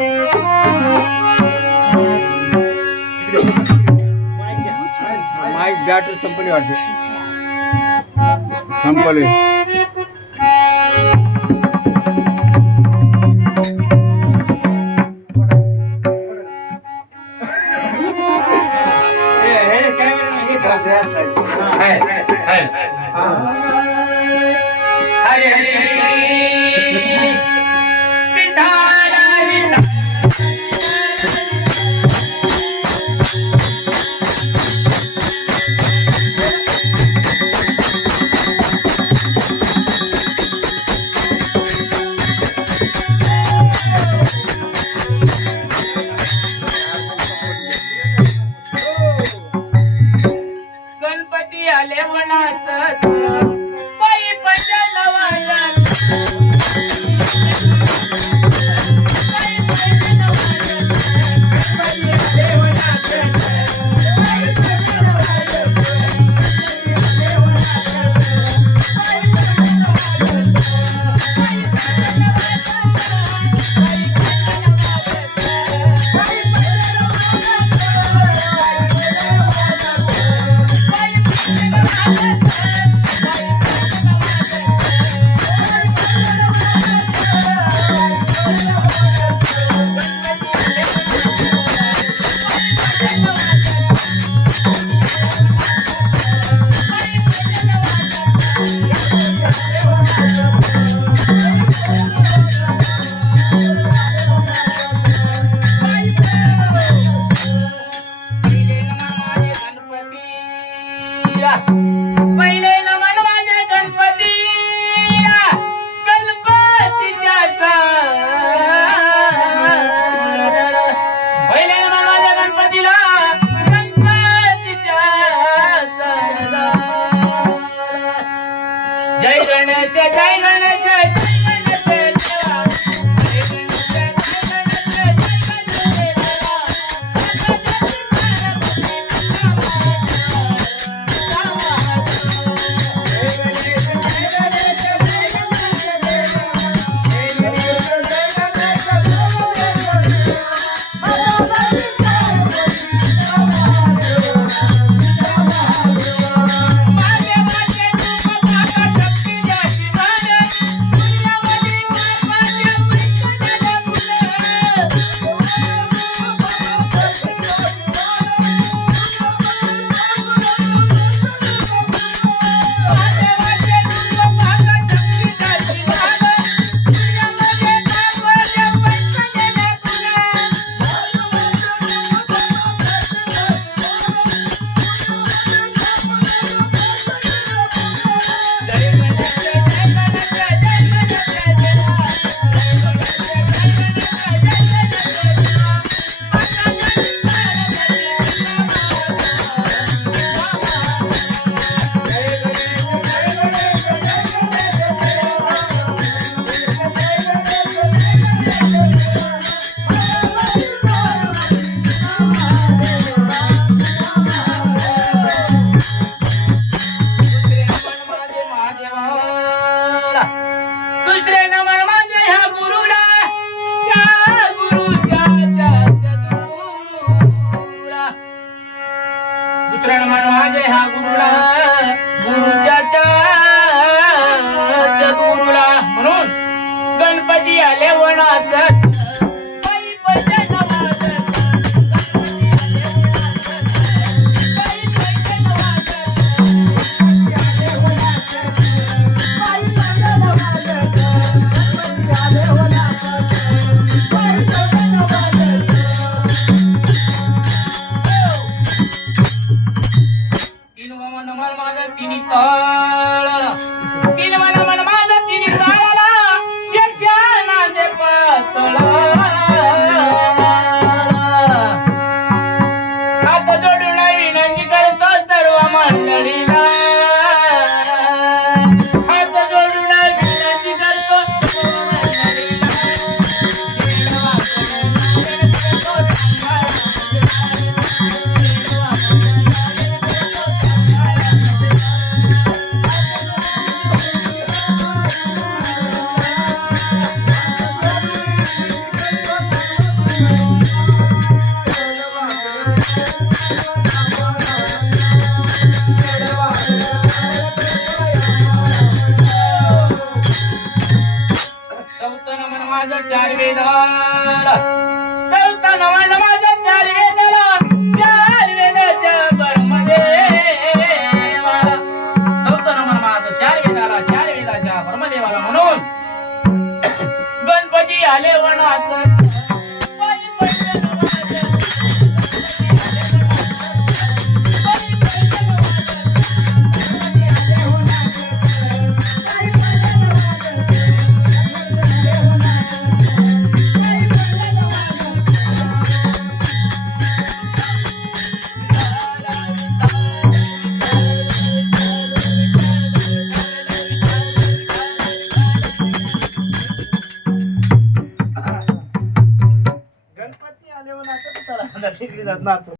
Mic battery संपली वाटे संपली Hey, hey, hey, hey, hey, hey, hey, hey, hey, hey, hey जय जय देवा जय जय देवा I'm guys. मन माझे हा गुरुला गुरुच्या गुरुला म्हणून गणपती आले वणाचा তিনি তার चौथं नंबर माझं चार वेदार not to